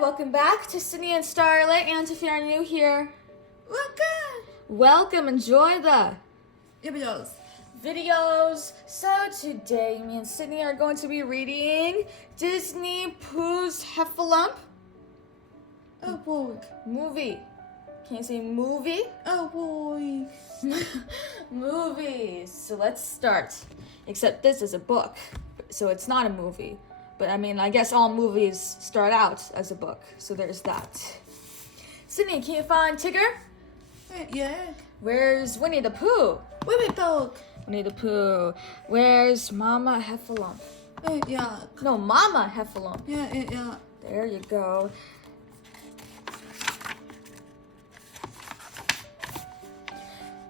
welcome back to Sydney and Starlight, and if you're new here, welcome, enjoy the videos. So today, me and Sydney are going to be reading Disney Pooh's Heffalump movie. Can you say movie? Movies. So let's start. Except this is a book, so it's not a movie. But I guess all movies start out as a book, so there's that. Sydney, can you find Tigger? Yeah. Where's Winnie the Pooh? Winnie the Pooh. Where's Mama Heffalump? Yeah. No, Mama Heffalump. Yeah. There you go.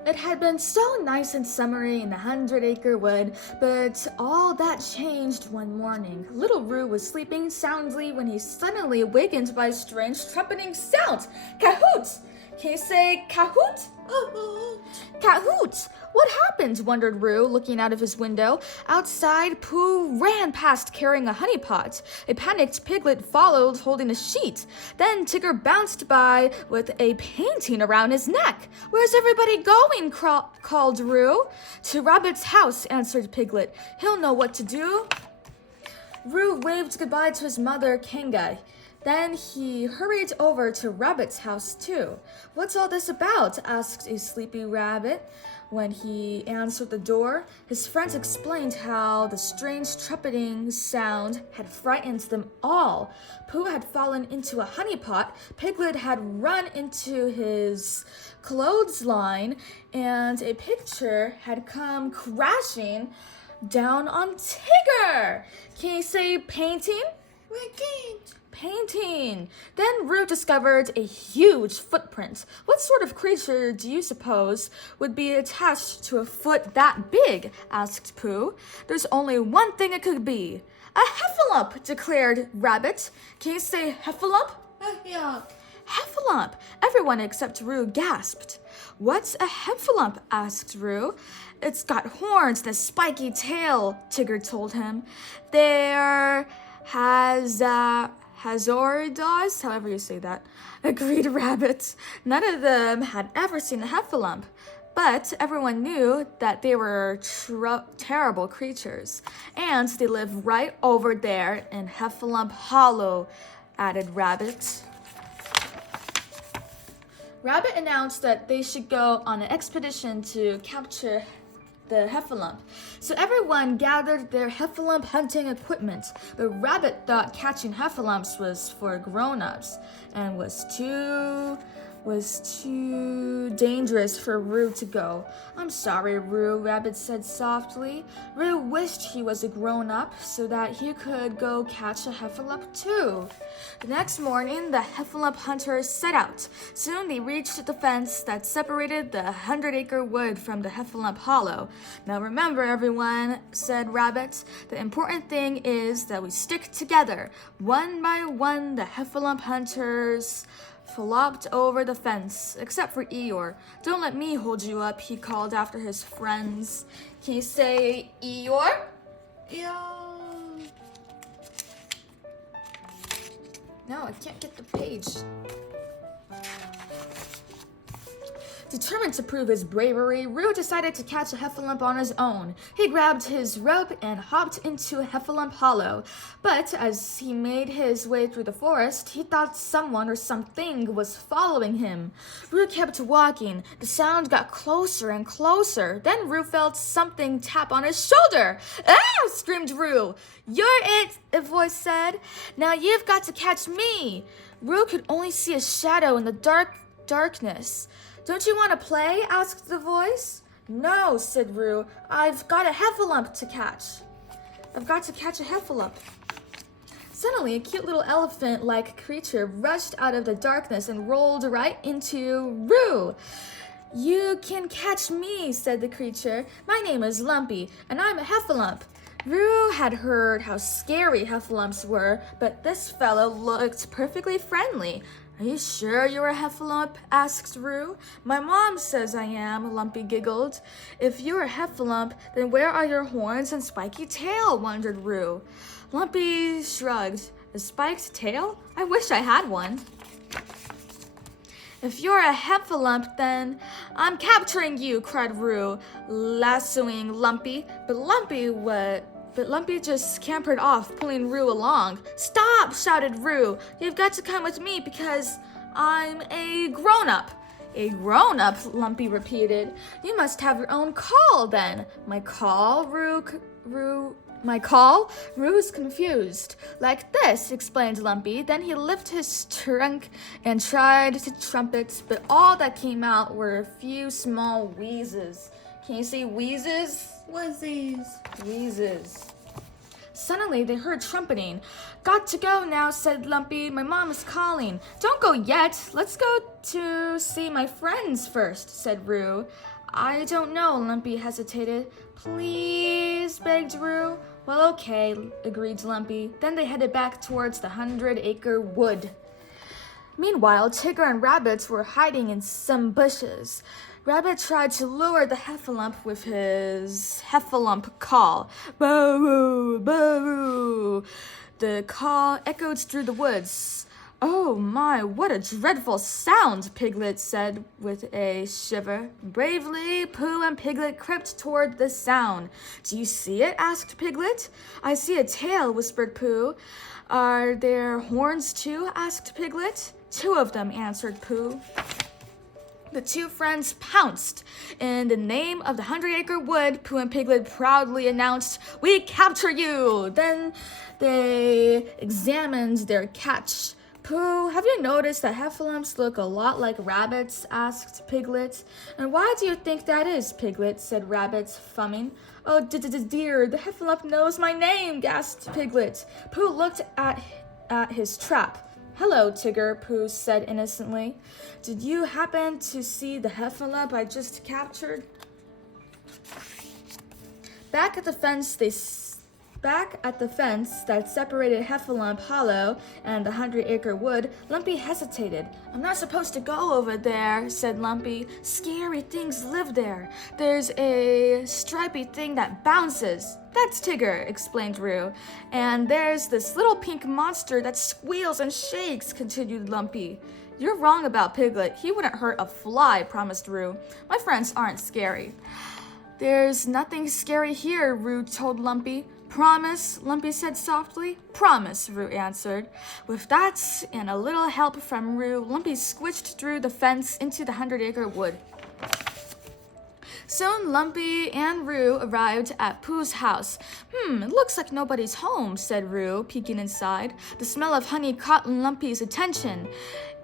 It had been so nice and summery in the 100-acre wood, but all that changed one morning. Little Roo was sleeping soundly when he suddenly awakened by a strange trumpeting sound. Cahoot! Can you say cahoot? Cahoot! What happened? Wondered Roo, looking out of his window. Outside, Pooh ran past carrying a honey pot. A panicked Piglet followed, holding a sheet. Then Tigger bounced by with a painting around his neck. Where's everybody going? Called Roo. To Rabbit's house, answered Piglet. He'll know what to do. Roo waved goodbye to his mother, Kanga. Then he hurried over to Rabbit's house, too. What's all this about? Asked a sleepy rabbit. When he answered the door, his friends explained how the strange trumpeting sound had frightened them all. Pooh had fallen into a honey pot, Piglet had run into his clothesline, and a picture had come crashing down on Tigger. Can you say painting? Painting. Then Roo discovered a huge footprint. What sort of creature do you suppose would be attached to a foot that big? Asked Pooh. There's only one thing it could be. A heffalump, declared Rabbit. Can you say heffalump? Yeah. Heffalump. Everyone except Roo gasped. What's a heffalump? Asked Roo. It's got horns and a spiky tail, Tigger told him. There Hazordos, however you say that, agreed Rabbit. None of them had ever seen a heffalump, but everyone knew that they were terrible creatures, and they live right over there in Heffalump Hollow, added Rabbit. Rabbit announced that they should go on an expedition to capture the heffalump. So everyone gathered their heffalump hunting equipment, but Rabbit thought catching heffalumps was for grown-ups and was too dangerous for Roo to go. I'm sorry, Roo, Rabbit said softly. Roo wished he was a grown-up so that he could go catch a heffalump too. The next morning, the heffalump hunters set out. Soon they reached the fence that separated the 100-acre wood from the Heffalump Hollow. Now remember, everyone, said Rabbit, the important thing is that we stick together. One by one, the heffalump hunters flopped over the fence, except for Eeyore. Don't let me hold you up, he called after his friends. Can you say Eeyore? Yeah. No, I can't get the page. Determined to prove his bravery, Roo decided to catch a heffalump on his own. He grabbed his rope and hopped into Heffalump Hollow. But as he made his way through the forest, he thought someone or something was following him. Roo kept walking. The sound got closer and closer. Then Roo felt something tap on his shoulder. Ah! Screamed Roo. You're it, a voice said. Now you've got to catch me. Roo could only see a shadow in the darkness. Don't you want to play? Asked the voice. No, said Roo. I've got a heffalump to catch. I've got to catch a heffalump. Suddenly, a cute little elephant-like creature rushed out of the darkness and rolled right into Roo. You can catch me, said the creature. My name is Lumpy, and I'm a heffalump. Roo had heard how scary heffalumps were, but this fellow looked perfectly friendly. Are you sure you're a heffalump? Asked Roo. My mom says I am, Lumpy giggled. If you're a heffalump, then where are your horns and spiky tail? Wondered Roo. Lumpy shrugged. A spiked tail? I wish I had one. If you're a Heffalump, then I'm capturing you, cried Roo, lassoing Lumpy. But Lumpy just scampered off, pulling Roo along. Stop, shouted Roo. You've got to come with me because I'm a grown-up. A grown-up, Lumpy repeated. You must have your own call, then. My call, My call? Roo's confused. Like this, explained Lumpy. Then he lifted his trunk and tried to trumpet, but all that came out were a few small wheezes. Can you say wheezes? What's these? Wheezes. Suddenly, they heard trumpeting. Got to go now, said Lumpy. My mom is calling. Don't go yet. Let's go to see my friends first, said Roo. I don't know, Lumpy hesitated. Please, begged Roo. Well, okay, agreed Lumpy. Then they headed back towards the 100-acre wood. Meanwhile, Tigger and Rabbit were hiding in some bushes. Rabbit tried to lure the Heffalump with his Heffalump call. Boo, boo. The call echoed through the woods. Oh my, what a dreadful sound, Piglet said with a shiver. Bravely, Pooh and Piglet crept toward the sound. Do you see it? Asked Piglet. I see a tail, whispered Pooh. Are there horns too? Asked Piglet. 2 of them, answered Pooh. The 2 friends pounced. In the name of the 100-acre wood, Pooh and Piglet proudly announced, We capture you! Then they examined their catch. Pooh, have you noticed that Heffalumps look a lot like rabbits? Asked Piglet. And why do you think that is, Piglet? Said Rabbit, fumming. Oh, dear, the Heffalump knows my name, gasped Piglet. Pooh looked at his trap. Hello, Tigger, Pooh said innocently. Did you happen to see the Heffalump I just captured? Back at the fence that separated Heffalump Hollow and the 100-acre wood, Lumpy hesitated. I'm not supposed to go over there, said Lumpy. Scary things live there. There's a stripy thing that bounces. That's Tigger, explained Roo. And there's this little pink monster that squeals and shakes, continued Lumpy. You're wrong about Piglet. He wouldn't hurt a fly, promised Roo. My friends aren't scary. There's nothing scary here, Roo told Lumpy. Promise, Lumpy said softly. Promise, Roo answered. With that and a little help from Roo, Lumpy squished through the fence into the 100-acre wood. Soon Lumpy and Roo arrived at Pooh's house. It looks like nobody's home, said Roo, peeking inside. The smell of honey caught Lumpy's attention.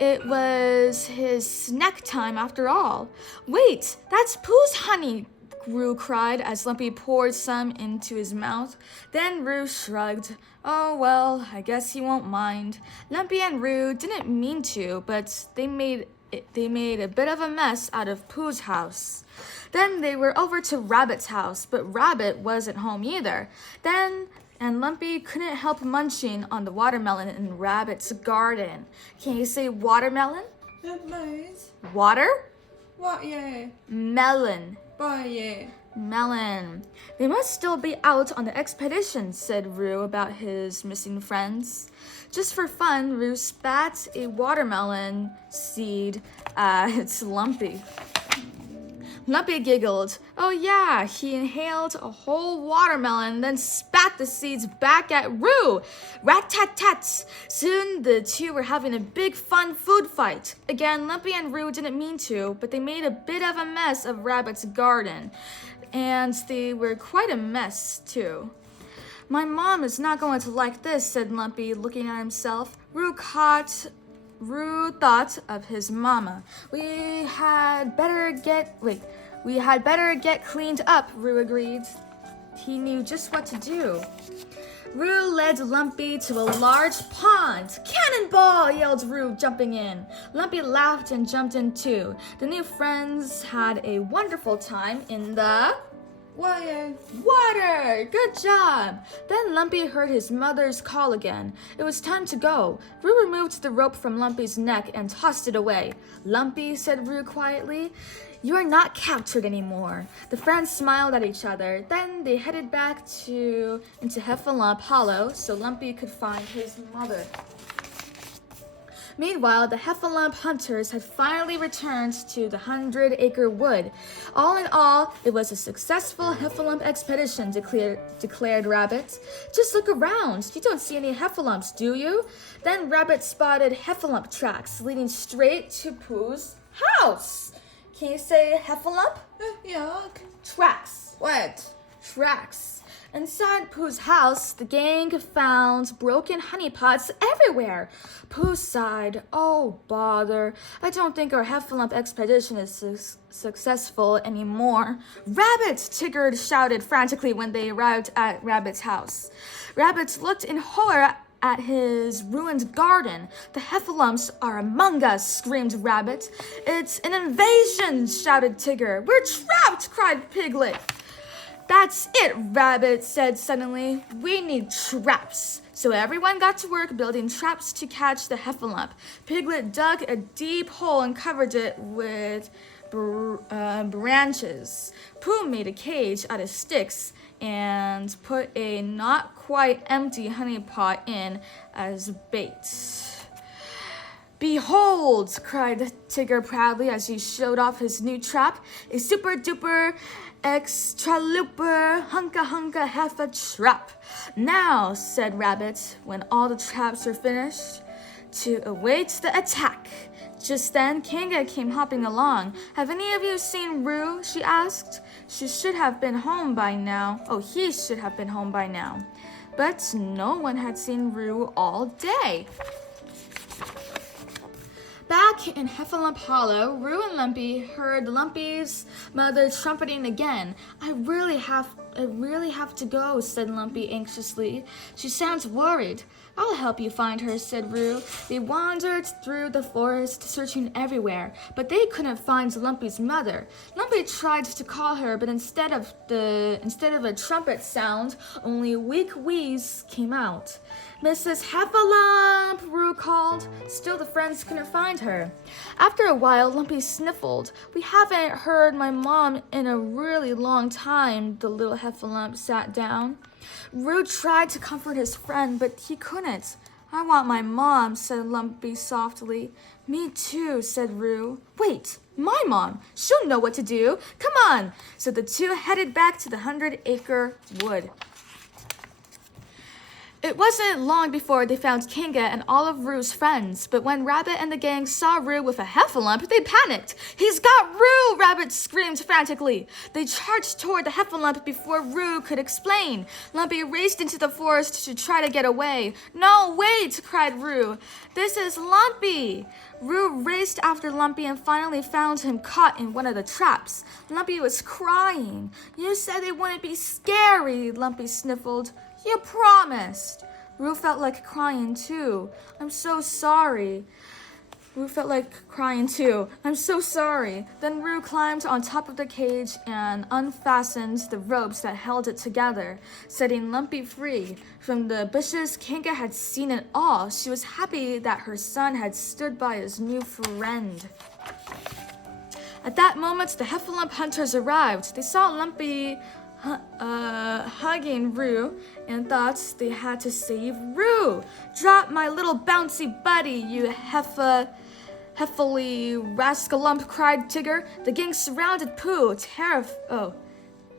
It was his snack time after all. Wait, that's Pooh's honey, Roo cried as Lumpy poured some into his mouth. Then Roo shrugged. Oh well, I guess he won't mind. Lumpy and Roo didn't mean to, but they made a bit of a mess out of Pooh's house. Then they were over to Rabbit's house, but Rabbit wasn't home either. And Lumpy couldn't help munching on the watermelon in Rabbit's garden. Can you say watermelon? That means. Water? What, yeah? Melon. Bye, yeah. Melon. They must still be out on the expedition, said Roo about his missing friends. Just for fun, Roo spat a watermelon seed at Lumpy. Lumpy giggled. Oh yeah, he inhaled a whole watermelon, then spat the seeds back at Roo. Rat-tat-tat! Soon the 2 were having a big fun food fight. Again, Lumpy and Roo didn't mean to, but they made a bit of a mess of Rabbit's garden. And they were quite a mess, too. My mom is not going to like this, said Lumpy, looking at himself. Roo thought of his mama. We had better get cleaned up, Roo agreed. He knew just what to do. Roo led Lumpy to a large pond. Cannonball, yelled Roo, jumping in. Lumpy laughed and jumped in too. The new friends had a wonderful time in the water! Good job! Then Lumpy heard his mother's call again. It was time to go. Roo removed the rope from Lumpy's neck and tossed it away. Lumpy, said Roo quietly, "You are not captured anymore." The friends smiled at each other. Then they headed back into Heffalump Hollow so Lumpy could find his mother. Meanwhile, the Heffalump hunters had finally returned to the 100-acre wood. All in all, it was a successful Heffalump expedition, declared Rabbit. "Just look around. You don't see any Heffalumps, do you?" Then Rabbit spotted Heffalump tracks leading straight to Pooh's house. Can you say Heffalump? Yuck. Tracks. What? Tracks. Inside Pooh's house, the gang found broken honey pots everywhere. Pooh sighed. "Oh, bother. I don't think our Heffalump expedition is successful anymore." "Rabbit!" Tigger shouted frantically when they arrived at Rabbit's house. Rabbit looked in horror at his ruined garden. "The Heffalumps are among us," screamed Rabbit. "It's an invasion," shouted Tigger. "We're trapped," cried Piglet. "That's it," Rabbit said suddenly. "We need traps." So everyone got to work building traps to catch the Heffalump. Piglet dug a deep hole and covered it with branches. Pooh made a cage out of sticks and put a not quite empty honey pot in as bait. "Behold," cried Tigger proudly as he showed off his new trap, "a super duper extra looper hunka hunka heffa trap." "Now," said Rabbit when all the traps were finished, "to await the attack." Just then, Kanga came hopping along. "Have any of you seen Roo?" she asked. He should have been home by now. But no one had seen Roo all day. Back in Heffalump Hollow, Roo and Lumpy heard Lumpy's mother trumpeting again. I really have to go," said Lumpy anxiously. "She sounds worried." "I'll help you find her," said Roo. They wandered through the forest, searching everywhere, but they couldn't find Lumpy's mother. Lumpy tried to call her, but instead of a trumpet sound, only a weak wheeze came out. "Mrs. Heffalump," Roo called. Still the friends couldn't find her. After a while, Lumpy sniffled. "We haven't heard my mom in a really long time." The little Heffalump sat down. Roo tried to comfort his friend, but he couldn't. "I want my mom," said Lumpy softly. "Me too," said Roo. "Wait, my mom. She'll know what to do. Come on." So the two headed back to the 100-acre wood. It wasn't long before they found Kanga and all of Roo's friends, but when Rabbit and the gang saw Roo with a Heffalump, they panicked. "He's got Roo!" Rabbit screamed frantically. They charged toward the Heffalump before Roo could explain. Lumpy raced into the forest to try to get away. "No, wait!" cried Roo. "This is Lumpy!" Roo raced after Lumpy and finally found him caught in one of the traps. Lumpy was crying. "You said they wouldn't be scary," Lumpy sniffled. "You promised." Roo felt like crying too. I'm so sorry." Then Roo climbed on top of the cage and unfastened the ropes that held it together, setting Lumpy free. From the bushes, Kanga had seen it all. She was happy that her son had stood by his new friend. At that moment, the Heffalump hunters arrived. They saw Lumpy hugging Roo and thought they had to save Roo. "Drop my little bouncy buddy, you heffally rascalump," cried Tigger. The gang surrounded Pooh,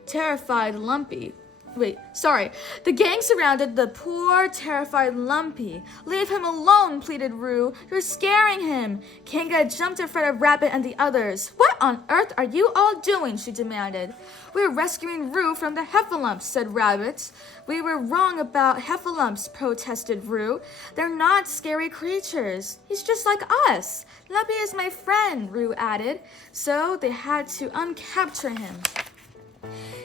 terrified Lumpy. The gang surrounded the poor, terrified Lumpy. "Leave him alone," pleaded Roo. "You're scaring him." Kanga jumped in front of Rabbit and the others. "What on earth are you all doing?" she demanded. "We're rescuing Roo from the Heffalumps," said Rabbit. "We were wrong about Heffalumps," protested Roo. "They're not scary creatures. He's just like us." "Lumpy is my friend," Roo added. So they had to uncapture him.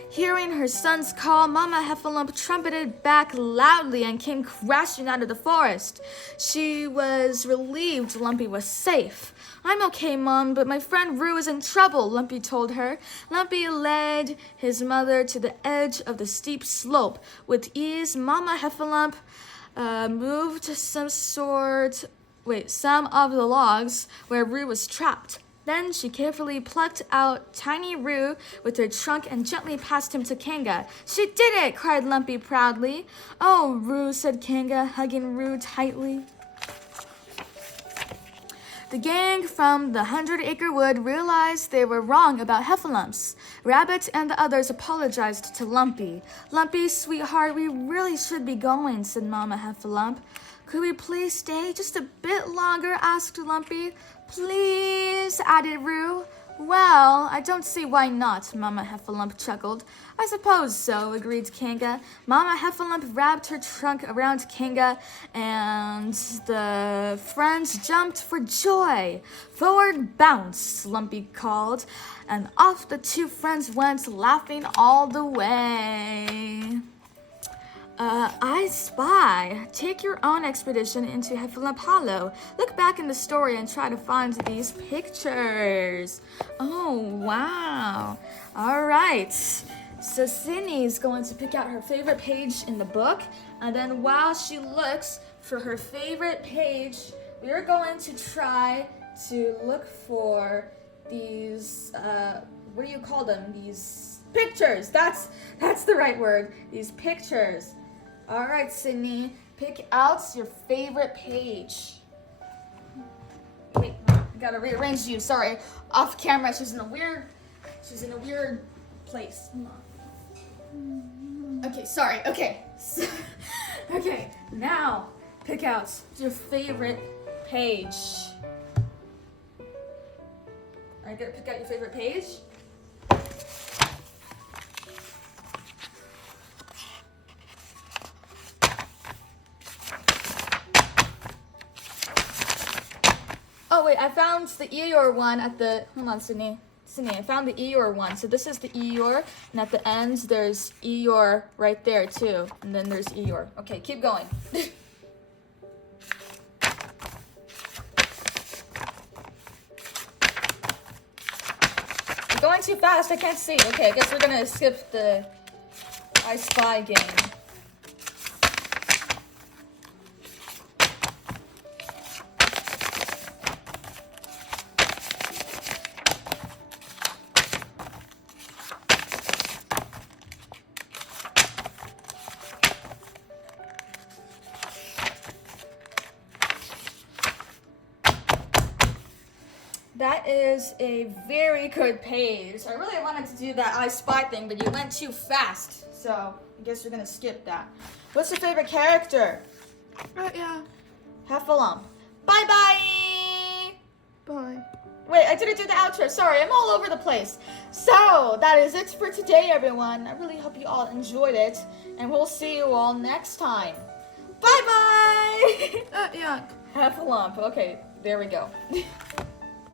Hearing her son's call, Mama Heffalump trumpeted back loudly and came crashing out of the forest. She was relieved Lumpy was safe. "I'm okay, Mom, but my friend Roo is in trouble," Lumpy told her. Lumpy led his mother to the edge of the steep slope. With ease, Mama Heffalump moved some of the logs where Roo was trapped. Then she carefully plucked out Tiny Roo with her trunk and gently passed him to Kanga. "She did it!" cried Lumpy proudly. "Oh, Roo," said Kanga, hugging Roo tightly. The gang from the 100-acre wood realized they were wrong about Heffalumps. Rabbit and the others apologized to Lumpy. "Lumpy, sweetheart, we really should be going," said Mama Heffalump. "Could we please stay just a bit longer?" asked Lumpy. "Please," added Roo. "Well, I don't see why not," Mama Heffalump chuckled. "I suppose so," agreed Kanga. Mama Heffalump wrapped her trunk around Kanga, and the friends jumped for joy. "Forward bounce," Lumpy called, and off the two friends went, laughing all the way. I Spy. Take your own expedition into Heffalump Hollow. Look back in the story and try to find these pictures. Oh, wow. All right. So Sydney's going to pick out her favorite page in the book. And then while she looks for her favorite page, we're going to try to look for these, what do you call them? These pictures. That's the right word. These pictures. All right, Sydney, pick out your favorite page. Wait, I gotta rearrange you. Sorry, off camera. She's in a weird place. Okay, sorry. Okay, okay. Now, pick out your favorite page. Are you gonna pick out your favorite page? Oh wait, I found the Eeyore one at the, hold on, Sydney, I found the Eeyore one. So this is the Eeyore, and at the end there's Eeyore right there too, and then there's Eeyore. Okay, keep going. You're going too fast, I can't see. Okay, I guess we're gonna skip the I Spy game. That is a very good page. I really wanted to do that I Spy thing, but you went too fast. So I guess we're gonna skip that. What's your favorite character? Yeah. Heffalump. Bye-bye! Bye. Wait, I didn't do the outro. Sorry, I'm all over the place. So that is it for today, everyone. I really hope you all enjoyed it, and we'll see you all next time. Bye-bye! Yeah. Heffalump. Okay, there we go.